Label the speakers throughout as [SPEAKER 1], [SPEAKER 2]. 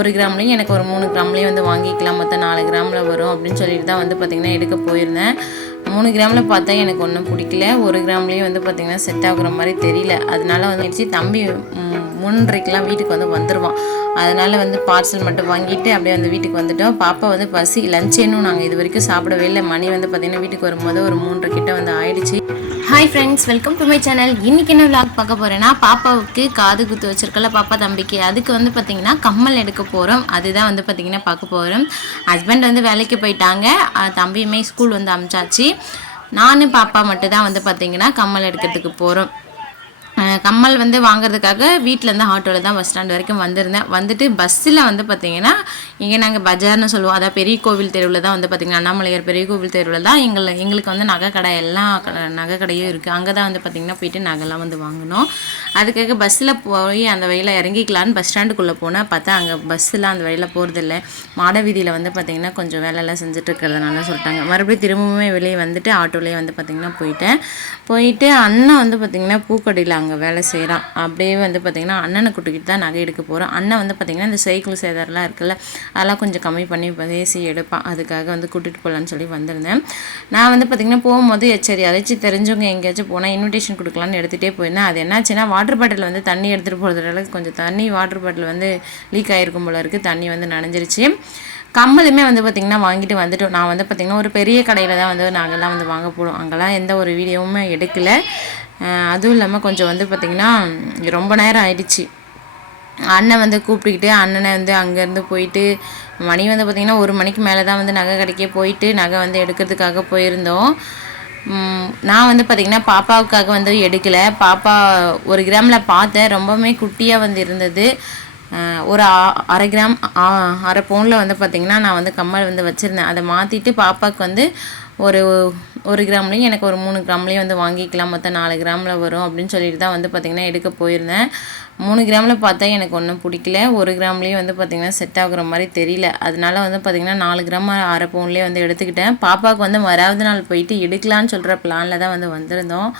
[SPEAKER 1] ஒரு கிராம்லேயும் எனக்கு ஒரு மூணு கிராம்லேயும் வந்து வாங்கிக்கலாம். மொத்தம் நாலு கிராமில் வரும் அப்படின்னு சொல்லிட்டு தான் வந்து பார்த்திங்கன்னா எடுக்க போயிருந்தேன். மூணு கிராமில் பார்த்தா எனக்கு ஒன்றும் பிடிக்கல. ஒரு கிராம்லேயும் வந்து பார்த்திங்கன்னா செட் ஆகுற மாதிரி தெரியல. அதனால வந்து தம்பி மூன்றரைக்கெலாம் வீட்டுக்கு வந்து வந்துடுவான் அதனால் வந்து பார்சல் மட்டும் வாங்கிட்டு அப்படியே வந்து வீட்டுக்கு வந்துட்டோம். பாப்பா வந்து பசி லஞ்ச் நாங்கள் இது வரைக்கும் சாப்பிடவே இல்லை. மணி வந்து பார்த்திங்கன்னா வீட்டுக்கு வரும்போது ஒரு மூன்றரை கிட்ட வந்து ஆயிடுச்சு. Hi friends welcome to my channel இன்றைக்கி என்ன விளாக் பார்க்க போகிறேன்னா பாப்பாவுக்கு காது குத்து வச்சுருக்கல பாப்பா தம்பிக்கு. அதுக்கு வந்து பார்த்திங்கன்னா கம்மல் எடுக்க போகிறோம் அதுதான் வந்து பார்த்தீங்கன்னா பார்க்க போகிறோம் ஹஸ்பண்ட் வந்து வேலைக்கு போயிட்டாங்க. தம்பியுமே ஸ்கூல் வந்து அமிச்சாச்சு. நானும் பாப்பா மட்டும் தான் வந்து பார்த்தீங்கன்னா கம்மல் எடுக்கிறதுக்கு போகிறோம் கம்மல் வந்து வாங்குறதுக்காக வீட்டிலேருந்து ஆட்டோவில் தான் பஸ் ஸ்டாண்ட் வரைக்கும் வந்திருந்தேன். வந்துட்டு பஸ்ஸில் வந்து பார்த்தீங்கன்னா இங்கே நாங்கள் பஜார்னு சொல்லுவோம். அதாவது பெரிய கோவில் தெருவில் தான் வந்து பார்த்தீங்கன்னா அண்ணாமலையார் பெரிய கோவில் தெருவில் தான் எங்களை எங்களுக்கு வந்து நகை கடை எல்லா கடை நகை கடையும் இருக்குது அங்கே தான் வந்து பார்த்தீங்கன்னா போயிட்டு நகைலாம் வந்து வாங்கினோம். அதுக்காக பஸ்ஸில் போய் அந்த வழியில் இறங்கிக்கலான்னு பஸ் ஸ்டாண்டுக்குள்ளே போனால் பார்த்தா அங்கே பஸ்ஸில் அந்த வழியில் போகிறதில்ல மாட வீதியில் வந்து பார்த்திங்கன்னா கொஞ்சம் வேலையெல்லாம் செஞ்சுட்டு இருக்கிறதுனால சொல்லிட்டாங்க. மறுபடியும் திரும்பவுமே வெளியே வந்துட்டு ஆட்டோலேயே வந்து பார்த்திங்கன்னா போயிட்டேன். போயிட்டு அண்ணன் வந்து பார்த்தீங்கன்னா பூக்கடையில் அங்கே வேலை செய்கிறான் அப்படியே வந்து பார்த்தீங்கன்னா அண்ணனை கூட்டிக்கிட்டு தான் நகை எடுக்க போகிறோம் அண்ணன் வந்து பார்த்திங்கன்னா இந்த சைக்கிள் சேதாரெலாம் இருக்குல்ல அதெல்லாம் கொஞ்சம் கம்மி பண்ணி பேசி எடுப்பான். அதுக்காக வந்து கூட்டிகிட்டு போகலான்னு சொல்லி வந்திருந்தேன். நான் வந்து பார்த்தீங்கன்னா போகும்போது சரி அதைச்சு தெரிஞ்சவங்க எங்கேயாச்சும் போனால் இன்விடேஷன் கொடுக்கலான்னு எடுத்துகிட்டே போயிருந்தேன். அது என்னாச்சுன்னா வாட்டர் பாட்டில் வந்து தண்ணி எடுத்துகிட்டு போகிறதுனால கொஞ்சம் தண்ணி வாட்டர் பாட்டில் வந்து லீக் ஆகிருக்கும் போல இருக்குது தண்ணி வந்து நனைஞ்சிருச்சு. கம்மலுமே வந்து பார்த்திங்கன்னா வாங்கிட்டு வந்துட்டோம். நான் வந்து பார்த்திங்கன்னா ஒரு பெரிய கடையில் தான் வந்து நாங்கள்லாம் வந்து வாங்க போகிறோம் அங்கெல்லாம் எந்த ஒரு வீடியோவுமே எடுக்கலை. அதுவும் இல்லாமல் கொஞ்சம் வந்து பார்த்திங்கன்னா ரொம்ப நேரம் ஆயிடுச்சு. அண்ணன் வந்து கூப்பிட்டுக்கிட்டு அண்ணனை வந்து அங்கேருந்து போயிட்டு மணி வந்து பார்த்திங்கன்னா ஒரு மணிக்கு மேலே தான் வந்து நகை கடைக்கே போயிட்டு நகை வந்து எடுக்கிறதுக்காக போயிருந்தோம். நான் வந்து பார்த்திங்கன்னா பாப்பாவுக்காக வந்து எடுக்கலை. பாப்பா ஒரு கிராமில் பார்த்தேன். ரொம்பவுமே குட்டியாக வந்து இருந்தது. ஒரு அரை கிராம் அரை பவுனில் வந்து பார்த்திங்கன்னா நான் வந்து கம்மல் வந்து வச்சுருந்தேன். அதை மாற்றிட்டு பாப்பாவுக்கு வந்து ஒரு ஒரு கிராம்லேயும் எனக்கு ஒரு மூணு கிராம்லேயும் வந்து வாங்கிக்கலாம். மொத்தம் நாலு கிராமில் வரும் அப்படின்னு சொல்லிட்டு தான் வந்து பார்த்திங்கன்னா எடுக்க போயிருந்தேன். மூணு கிராமில் பார்த்தா எனக்கு ஒன்றும் பிடிக்கல. ஒரு கிராம்லேயும் வந்து பார்த்திங்கன்னா செட் ஆகுற மாதிரி தெரியல. அதனால வந்து பார்த்திங்கன்னா நாலு கிராம் அரை பவுன்லேயே வந்து எடுத்துக்கிட்டேன். பாப்பாவுக்கு வந்து மறாவது நாள் போயிட்டு எடுக்கலான்னு சொல்கிற பிளானில் தான் வந்து வந்திருந்தோம்.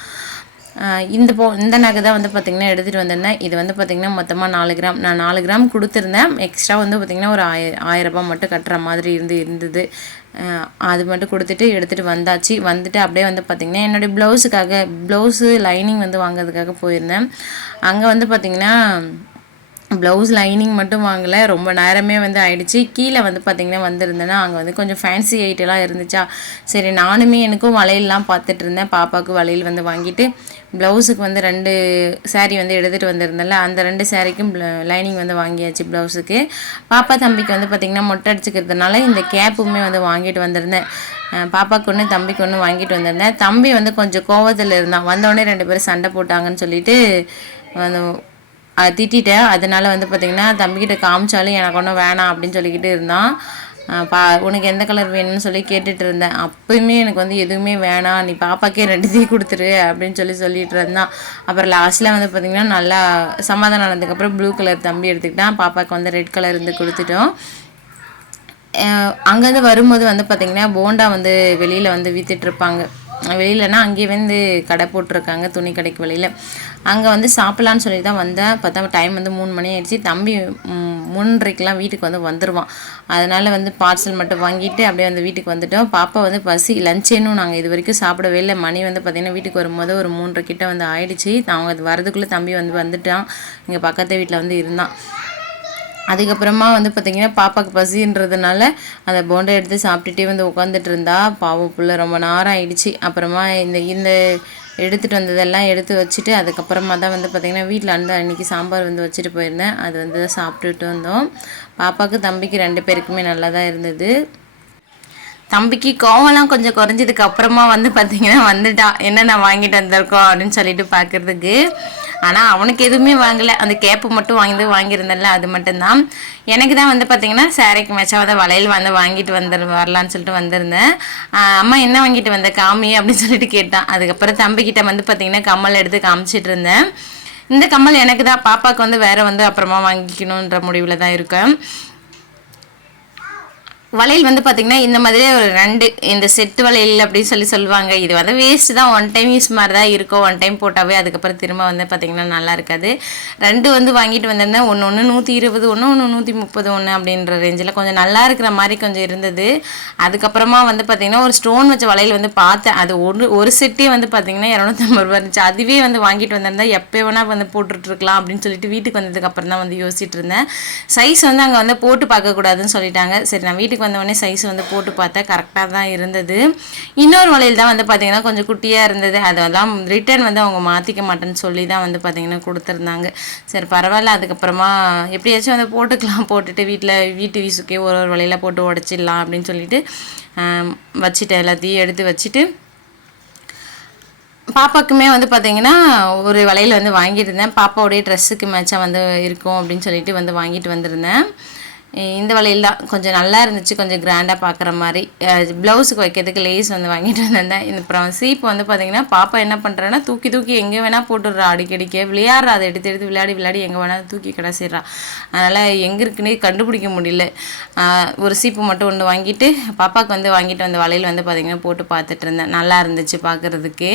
[SPEAKER 1] இந்த போ இந்த நகை தான் வந்து பார்த்திங்கன்னா எடுத்துகிட்டு வந்திருந்தேன். இது வந்து பார்த்திங்கன்னா மொத்தமாக நாலு கிராம். நான் நாலு கிராம் கொடுத்துருந்தேன். எக்ஸ்ட்ரா வந்து பார்த்திங்கன்னா ஒரு ஆய ஆயிரம் ரூபாய் மட்டும் கட்டுற மாதிரி இருந்து இருந்தது. அது மட்டும் கொடுத்துட்டு எடுத்துகிட்டு வந்தாச்சு. வந்துட்டு அப்படியே வந்து பார்த்திங்கன்னா என்னுடைய ப்ளவுஸுக்காக ப்ளவுஸு லைனிங் வந்து வாங்குறதுக்காக போயிருந்தேன். அங்கே வந்து பார்த்திங்கன்னா ப்ளவுஸ் லைனிங் மட்டும் வாங்கலை. ரொம்ப நேரமே வந்து ஆயிடுச்சு. கீழே வந்து பார்த்திங்கன்னா வந்திருந்தேன்னா அங்கே வந்து கொஞ்சம் ஃபேன்சி ஐட்டெல்லாம் இருந்துச்சா? சரி நானுமே எனக்கும் வளையல்லாம் பார்த்துட்டு இருந்தேன். பாப்பாவுக்கு வளையல் வந்து வாங்கிட்டு ப்ளவுஸுக்கு வந்து ரெண்டு சேரீ வந்து எடுத்துகிட்டு வந்திருந்தேன்ல அந்த ரெண்டு சாரீக்கும் லைனிங் வந்து வாங்கியாச்சு ப்ளவுஸுக்கு பாப்பா தம்பிக்கு வந்து பார்த்திங்கன்னா மொட்டை அடிச்சுக்கிறதுனால இந்த கேப்புமே வந்து வாங்கிட்டு வந்திருந்தேன். பாப்பாவுக்கு பாப்பாக்கு ஒன்று தம்பிக்கு ஒன்று வாங்கிட்டு வந்திருந்தேன். தம்பி வந்து கொஞ்சம் கோவத்தில் இருந்தான். வந்தோடனே ரெண்டு பேரும் சண்டை போட்டாங்கன்னு சொல்லிட்டு திட்டேன் திட்டிட்டேன். அதனால வந்து பார்த்திங்கன்னா தம்பிக்கிட்ட காமிச்சாலும் எனக்கு ஒன்றும் வேணாம் அப்படின்னு சொல்லிக்கிட்டு இருந்தான். பா உனக்கு எந்த கலர் வேணும்னு சொல்லி கேட்டுட்டு இருந்தேன். அப்பயுமே எனக்கு வந்து எதுவுமே வேணாம். நீ பாப்பாக்கே ரெண்டுத்தையும் கொடுத்துரு அப்படின்னு சொல்லி சொல்லிட்டு இருந்தான். அப்புறம் லாஸ்ட்டில் வந்து பார்த்திங்கன்னா நல்லா சமாதானம் ஆனதுக்கப்புறம் ப்ளூ கலர் தம்பி எடுத்துக்கிட்டான். பாப்பாவுக்கு வந்து ரெட் கலர் இருந்து கொடுத்துட்டோம். அங்கேருந்து வரும்போது வந்து பார்த்திங்கன்னா போண்டா வந்து வெளியில் வந்து விற்றுட்ருப்பாங்க இருப்பாங்க. வெளியிலனா அங்கேயே வந்து கடை போட்டிருக்காங்க துணி கடைக்கு வெளியில். அங்கே வந்து சாப்பிட்லான்னு சொல்லி தான் வந்தேன். பார்த்தா டைம் வந்து மூணு மணி ஆயிடுச்சு. தம்பி மூன்றரைக்கெலாம் வீட்டுக்கு வந்து வந்துடுவான் அதனால் வந்து பார்சல் மட்டும் வாங்கிட்டு அப்படியே வந்து வீட்டுக்கு வந்துட்டோம். பாப்பா வந்து பசி லஞ்சேனும் நாங்கள் இது வரைக்கும் சாப்பிடவே இல்லை. மணி வந்து பார்த்திங்கன்னா வீட்டுக்கு வரும்போது ஒரு மூன்றரை கிட்ட வந்து ஆயிடுச்சு. அவங்க அது வரதுக்குள்ளே தம்பி வந்து வந்துட்டான். இங்கே பக்கத்து வீட்டில் வந்து இருந்தான். அதுக்கப்புறமா வந்து பார்த்திங்கன்னா பாப்பாவுக்கு பசின்றதுனால அந்த போண்டை எடுத்து சாப்பிட்டுட்டே வந்து உட்காந்துட்டு இருந்தா. பாவம் புள்ள ரொம்ப நேரம் ஆயிடுச்சு. அப்புறமா இந்த இந்த எடுத்துகிட்டு வந்ததெல்லாம் எடுத்து வச்சுட்டு அதுக்கப்புறமா தான் வந்து பார்த்திங்கன்னா வீட்டில் வந்து அன்றைக்கி சாம்பார் வந்து வச்சுட்டு போயிருந்தேன். அது வந்து சாப்பிட்டுட்டு வந்தோம். பாப்பாவுக்கு தம்பிக்கு ரெண்டு பேருக்குமே நல்லா தான் இருந்தது. தம்பிக்கு கோவம்லாம் கொஞ்சம் குறைஞ்சதுக்கு அப்புறமா வந்து பார்த்தீங்கன்னா வந்துட்டான் என்ன நான் வாங்கிட்டு வந்திருக்கோம்? அப்படின்னு சொல்லிட்டு பார்க்கறதுக்கு ஆனால் அவனுக்கு எதுவுமே வாங்கலை. அந்த கேப்பு மட்டும் வாங்கி வாங்கியிருந்தேன்ல அது மட்டும்தான். எனக்கு தான் வந்து பார்த்தீங்கன்னா சேரைக்கு மேட்சாக வளையல் வந்து வாங்கிட்டு வந்து வரலான்னு சொல்லிட்டு வந்திருந்தேன். அம்மா என்ன வாங்கிட்டு வந்த? காமி அப்படின்னு சொல்லிட்டு கேட்டான். அதுக்கப்புறம் தம்பிக்கிட்ட வந்து பார்த்தீங்கன்னா கம்மல் எடுத்து காமிச்சிட்டு இருந்தேன். இந்த கம்மல் எனக்கு தான். பாப்பாவுக்கு வந்து வேற வந்து அப்புறமா வாங்கிக்கணுன்ற முடிவில் தான் இருக்கேன். வளையல் வந்து பார்த்திங்கன்னா இந்த மாதிரி ஒரு ரெண்டு இந்த செட்டு வளையல் அப்படின்னு சொல்லி சொல்லுவாங்க. இது வந்து வேஸ்ட் தான். ஒன் டைம் யூஸ் மாதிரி தான் இருக்கும். ஒன் டைம் போட்டாவே அதுக்கப்புறம் திரும்ப வந்து பார்த்திங்கன்னா நல்லா இருக்காது. ரெண்டு வந்து வாங்கிட்டு வந்திருந்தேன். ஒன்று ஒன்று நூற்றி இருபது ஒன்று ஒன்று நூற்றி முப்பது ஒன்று அப்படின்ற ரேஞ்சில் கொஞ்சம் நல்லா இருக்கிற மாதிரி கொஞ்சம் இருந்தது. அதுக்கப்புறமா வந்து பார்த்திங்கன்னா ஒரு ஸ்டோன் வச்ச வளையல் வந்து பார்த்தேன். அது ஒரு ஒரு செட்டே வந்து பார்த்திங்கன்னா இரநூத்தம்பது ரூபா இருந்துச்சு. அதுவே வந்து வாங்கிட்டு வந்திருந்தா எப்போ வேணால் வந்து போட்டுட்ருக்கலாம் அப்படின்னு சொல்லிட்டு வீட்டுக்கு வந்ததுக்கப்புறம் தான் வந்து யோசிச்சுட்டு இருந்தேன். சைஸ் வந்து அங்கே வந்து போட்டு பார்க்கக்கூடாதுன்னு சொல்லிட்டாங்க. சரி நான் வீட்டுக்கு வந்தவொடனே சைஸ் வந்து போட்டு பார்த்தா கரெக்டாக தான் இருந்தது. இன்னொரு வளையல் தான் வந்து பார்த்திங்கன்னா கொஞ்சம் குட்டியாக இருந்தது. அதெல்லாம் ரிட்டர்ன் வந்து அவங்க மாற்றிக்க மாட்டேன்னு சொல்லி தான் வந்து பார்த்திங்கன்னா கொடுத்துருந்தாங்க. சரி பரவாயில்ல. அதுக்கப்புறமா எப்படியாச்சும் வந்து போட்டுக்கலாம். போட்டுட்டு வீட்டில் வீட்டு வீசுக்கே ஒரு ஒரு வளையலாக போட்டு உடச்சிடலாம் அப்படின்னு சொல்லிட்டு வச்சுட்டு வச்சுட்டேன் எல்லாத்தையும் எடுத்து வச்சுட்டு பாப்பாக்குமே வந்து பார்த்தீங்கன்னா ஒரு வளையல் வந்து வாங்கியிருந்தேன். பாப்பாவுடைய ட்ரெஸ்ஸுக்கு மேட்சாக வந்து இருக்கும் அப்படின்னு சொல்லிட்டு வந்து வாங்கிட்டு வந்திருந்தேன். இந்த வளையல் தான். கொஞ்சம் நல்லா இருந்துச்சு. கொஞ்சம் கிராண்டாக பார்க்குற மாதிரி. ப்ளவுஸுக்கு வைக்கிறதுக்கு லேஸ் வந்து வாங்கிட்டு வந்திருந்தேன். இந்த அப்புறம் சீப்பு வந்து பார்த்தீங்கன்னா பாப்பா என்ன பண்ணுறேன்னா தூக்கி தூக்கி எங்கே வேணால் போட்டுடுறா. அடிக்கடிக்க விளையாடுறா. அதை எடுத்து எடுத்து விளையாடி விளையாடி எங்கே வேணால் தூக்கி கிடச்சிடுறா. அதனால் எங்கே இருக்குன்னே கண்டுபிடிக்க முடியல. ஒரு சீப்பு மட்டும் ஒன்று வாங்கிட்டு பாப்பாவுக்கு வந்து வாங்கிட்டு வந்த வளையல் வந்து பார்த்தீங்கன்னா போட்டு பார்த்துட்டு இருந்தேன். நல்லா இருந்துச்சு பார்க்குறதுக்கு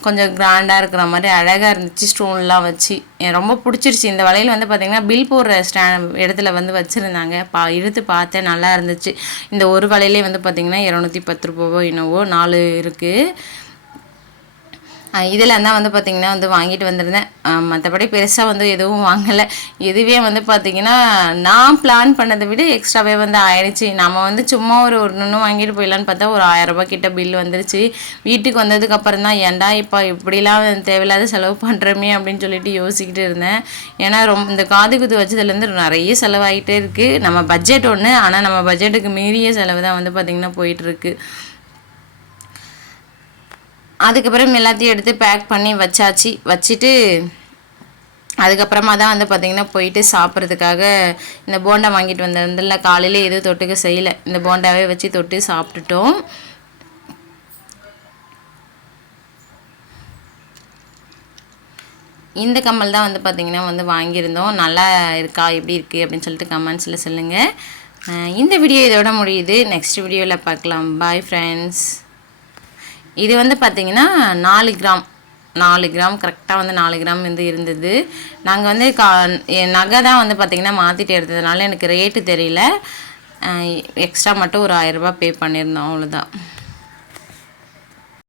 [SPEAKER 1] கொஞ்சம் கிராண்டாக இருக்கிற மாதிரி அழகாக இருந்துச்சு ஸ்டோன்லாம் வச்சு. எனக்கு ரொம்ப பிடிச்சிருச்சு. இந்த வளையல் வந்து பார்த்திங்கன்னா பில் போடுற ஸ்டா இடத்துல வந்து வச்சுருந்தாங்க. பா இழுத்து பார்த்தேன். நல்லா இருந்துச்சு. இந்த ஒரு வளையலே வந்து பார்த்திங்கன்னா இரநூத்தி பத்து ரூபாவோ என்னவோ நாலு இருக்குது இதெல்லாம் தான் வந்து பார்த்திங்கன்னா வந்து வாங்கிட்டு வந்திருந்தேன். மற்றபடி பெருசாக வந்து எதுவும் வாங்கலை. இதுவே வந்து பார்த்திங்கன்னா நான் பிளான் பண்ணதை விட எக்ஸ்ட்ராவே வந்து ஆயிடுச்சு. நம்ம வந்து சும்மா ஒரு ஒன்று வாங்கிட்டு போயிடலான்னு பார்த்தா ஒரு ஆயிரம் ரூபாய் கிட்ட பில் வந்துருச்சு. வீட்டுக்கு வந்ததுக்கப்புறம் தான் ஏன்டா இப்போ இப்படிலாம் தேவையில்லாத செலவு பண்ணுறோமே அப்படின்னு சொல்லிட்டு யோசிக்கிட்டு இருந்தேன். ஏன்னா ரொம்ப இந்த காது குத்து வச்சதுலேருந்து நிறைய செலவாகிட்டே இருக்குது நம்ம பட்ஜெட் ஒன்று ஆனால் நம்ம பட்ஜெட்டுக்கு மீறிய செலவு தான் வந்து பார்த்திங்கன்னா போயிட்டுருக்கு அதுக்கப்புறம் எல்லாத்தையும் எடுத்து பேக் பண்ணி வச்சாச்சு. வச்சுட்டு அதுக்கப்புறமா தான் வந்து பார்த்திங்கன்னா போயிட்டு சாப்பிட்றதுக்காக இந்த போண்டா வாங்கிட்டு வந்திருந்தில்ல காலையில் எதுவும் தொட்டுக்க செய்யலை. இந்த போண்டாவே வச்சு தொட்டு சாப்பிட்டுட்டோம். இந்த கம்மல் தான் வந்து பார்த்திங்கன்னா வந்து வாங்கியிருந்தோம். நல்லா இருக்கா? எப்படி இருக்குது அப்படின்னு சொல்லிட்டு கமெண்ட்ஸில் சொல்லுங்கள் இந்த வீடியோ இதோட முடியுது. நெக்ஸ்ட் வீடியோவில் பார்க்கலாம். பாய் ஃப்ரெண்ட்ஸ் இது வந்து பார்த்திங்கன்னா நாலு கிராம். நாலு கிராம் கரெக்டாக வந்து நாலு கிராம் வந்து இருந்தது. நாங்கள் வந்து கா என் நகை தான் வந்து பார்த்திங்கன்னா மாற்றிட்டு எடுத்ததுனால எனக்கு ரேட்டு தெரியல. எக்ஸ்ட்ரா மட்டும் ஒரு ஆயிரரூபா பே பண்ணியிருந்தோம் அவ்வளோதான்